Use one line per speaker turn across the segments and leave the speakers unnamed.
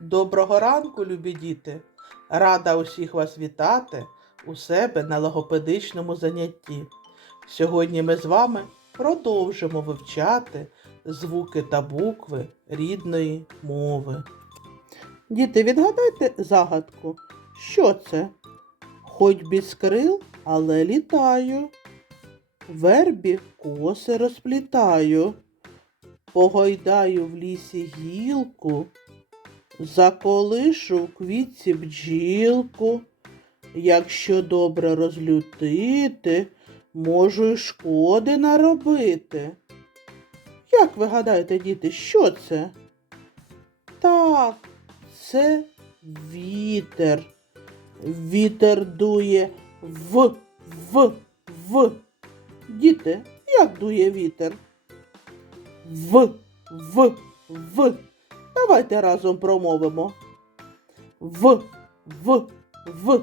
Доброго ранку, любі діти! Рада усіх вас вітати у себе на логопедичному занятті. Сьогодні ми з вами продовжимо вивчати звуки та букви рідної мови. Діти, відгадайте загадку. Що це? Хоч без крил, але літаю. Вербі коси розплітаю. Погойдаю в лісі гілку. Заколишу в квітці бджілку. Якщо добре розлютити, можу й шкоди наробити. Як ви гадаєте, діти, що це? Так, це вітер. Вітер дує в, в, в. Діти, як дує вітер? В, в, в. Давайте разом промовимо. В, в, в.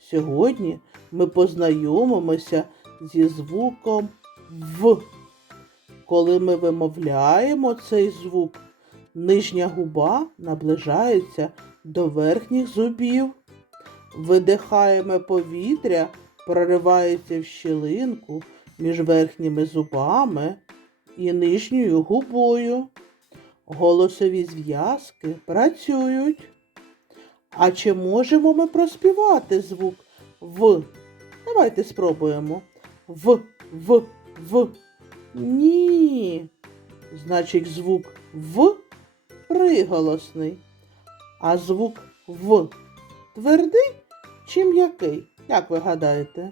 Сьогодні ми познайомимося зі звуком В. Коли ми вимовляємо цей звук, нижня губа наближається до верхніх зубів. Видихаємо повітря, проривається в щілинку між верхніми зубами і нижньою губою. Голосові зв'язки працюють. А чи можемо ми проспівати звук В? Давайте спробуємо. В, В, В. Ні. Значить, звук В приголосний. А звук В твердий чи м'який? Як ви гадаєте?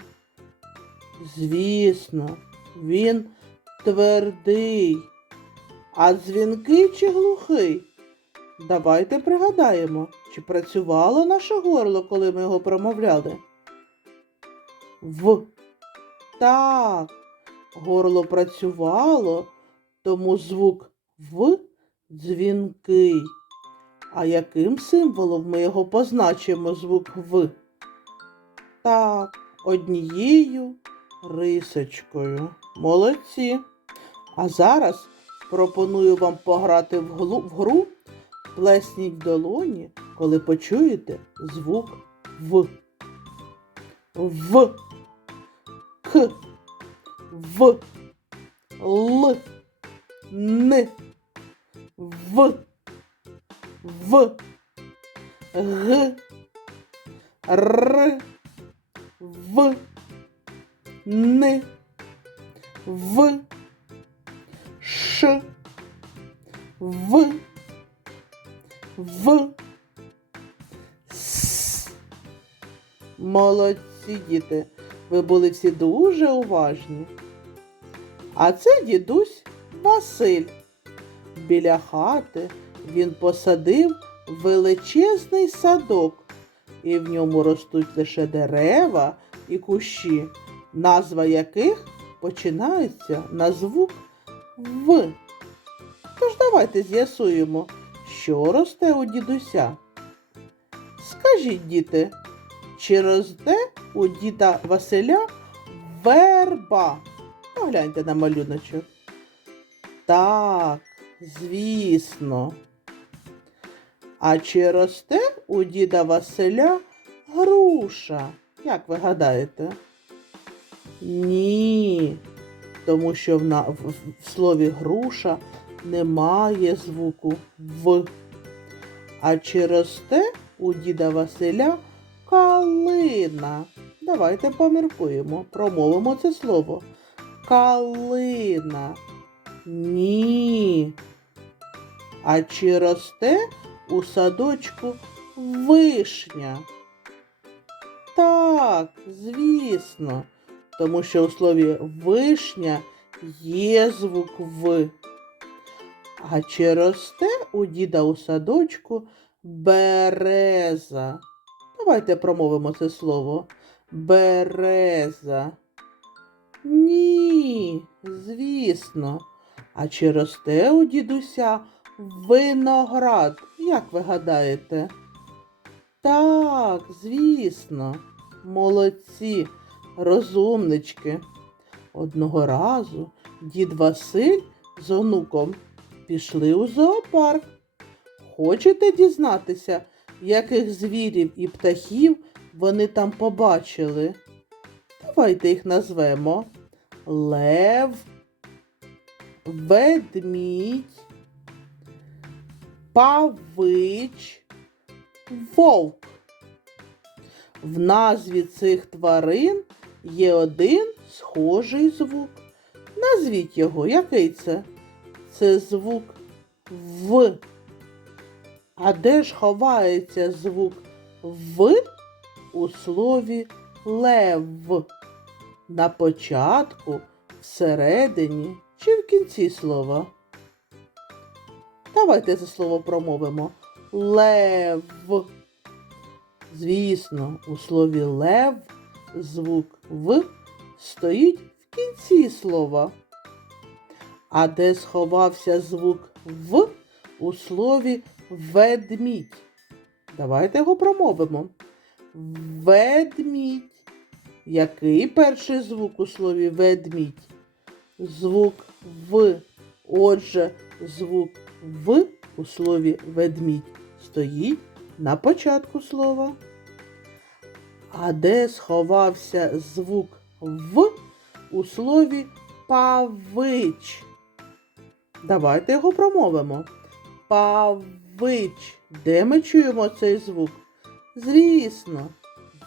Звісно, він твердий. А дзвінкий чи глухий? Давайте пригадаємо, чи працювало наше горло, коли ми його промовляли? В. Так, горло працювало, тому звук В дзвінкий. А яким символом ми його позначимо звук В? Так, однією рисочкою. Молодці. А зараз пропоную вам пограти в, в гру Плесніть долоні, коли почуєте звук В. В. К. В. Л. Н. В. В. Г. Р. В. Н. В. Ш. В. В. С. Молодці діти. Ви були всі дуже уважні. А це дідусь Василь. Біля хати він посадив величезний садок, і в ньому ростуть лише дерева і кущі, назва яких починається на звук В. Тож давайте з'ясуємо, що росте у дідуся. Скажіть, діти, чи росте у діда Василя верба? Погляньте на малюночок. Так, звісно. А чи росте у діда Василя груша? Як ви гадаєте? Ні, тому що в, на, в, в- слові груша немає звуку В. А чи росте у діда Василя калина? Давайте поміркуємо, промовимо це слово. Калина. Ні. А чи росте у садочку вишня? Так, звісно, тому що у слові вишня є звук В. А чи росте у діда у садочку береза? Давайте промовимо це слово. Береза. Ні, звісно. А чи росте у дідуся виноград? Як ви гадаєте? Так, звісно. Молодці, розумнички. Одного разу дід Василь з онуком пішли у зоопарк. Хочете дізнатися, яких звірів і птахів вони там побачили? Давайте їх назвемо Лев, ведмідь, павич, вовк. В назві цих тварин є один схожий звук. Назвіть його, який це? Це звук В. А де ж ховається звук В у слові лев? На початку, всередині чи в кінці слова? Давайте це слово промовимо. Лев. Звісно, у слові лев звук В стоїть в кінці слова. А де сховався звук В у слові ведмідь? Давайте його промовимо. Ведмідь. Який перший звук у слові ведмідь? Звук В. Отже, звук В у слові ведмідь стоїть на початку слова. А де сховався звук В у слові павич? Давайте його промовимо. Павич. Де ми чуємо цей звук? Звісно,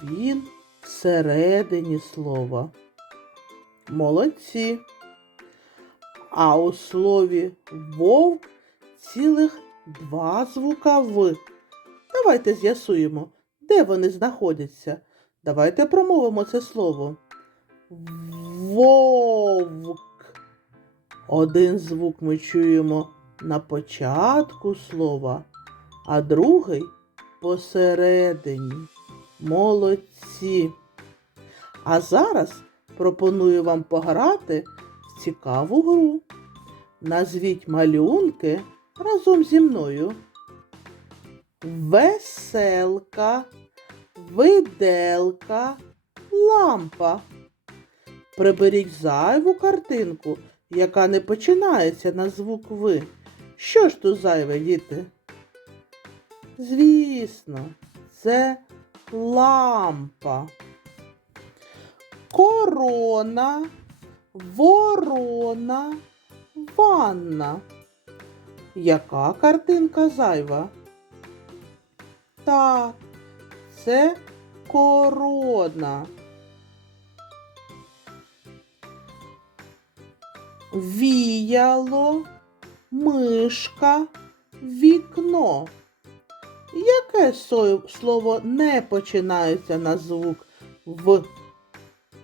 він всередині слова. Молодці. А у слові вовк цілих два звука В. Давайте з'ясуємо, де вони знаходяться. Давайте промовимо це слово. Вовк. Один звук ми чуємо на початку слова, а другий посередині. Молодці. А зараз пропоную вам пограти в цікаву гру. Назвіть малюнки разом зі мною. Веселка, виделка, лампа. Приберіть зайву картинку, яка не починається на звук Ви. Що ж тут зайве, діти? Звісно, це лампа. Корона, ворона, ванна. Яка картинка зайва? Так, це корона. Віяло, мишка, вікно. Яке слово не починається на звук В?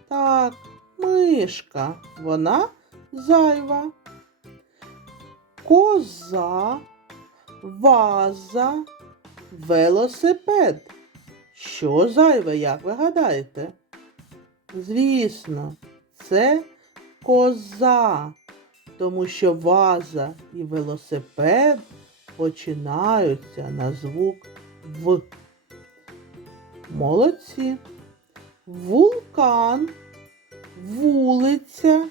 Так, мишка. Вона зайва. Коза, ваза, велосипед. Що зайве, як ви гадаєте? Звісно, це коза, тому що ваза і велосипед починаються на звук В. Молодці. Вулкан, вулиця,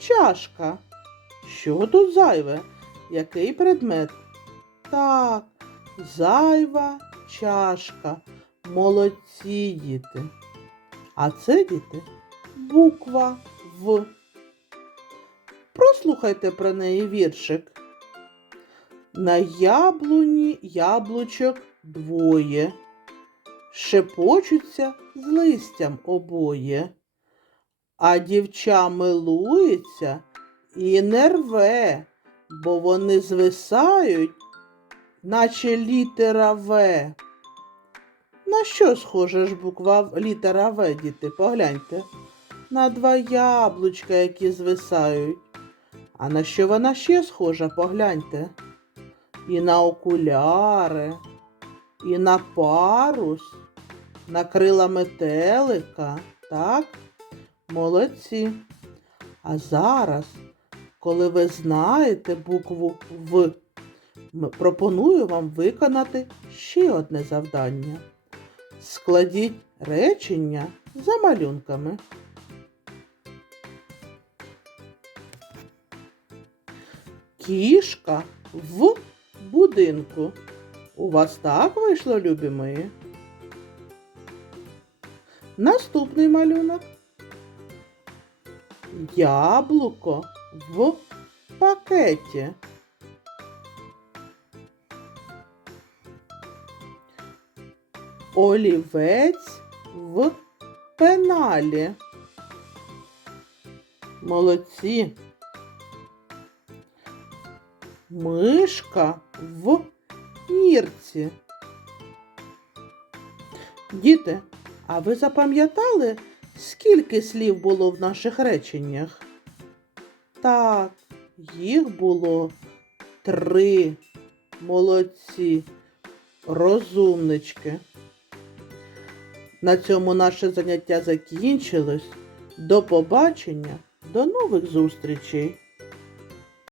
чашка. Що тут зайве? Який предмет? Так, зайва чашка. Молодці діти. А це діти буква В. Прослухайте про неї віршик. На яблуні яблучок двоє, шепочуться з листям обоє, а дівча милується і не рве, бо вони звисають, наче літера В. На що схожа ж буква літера В, діти? Погляньте. На два яблучка, які звисають. А на що вона ще схожа, погляньте. І на окуляри, і на парус, на крила метелика, так? Молодці. А зараз, коли ви знаєте букву В, пропоную вам виконати ще одне завдання. Складіть речення за малюнками. Кішка в будинку. У вас так вийшло, любі мої? Наступний малюнок. Яблуко в пакеті. Олівець в пеналі. Молодці. Мишка в нірці. Діти, а ви запам'ятали, скільки слів було в наших реченнях? Так, їх було три. Молодці, розумнички. На цьому наше заняття закінчилось. До побачення, до нових зустрічей!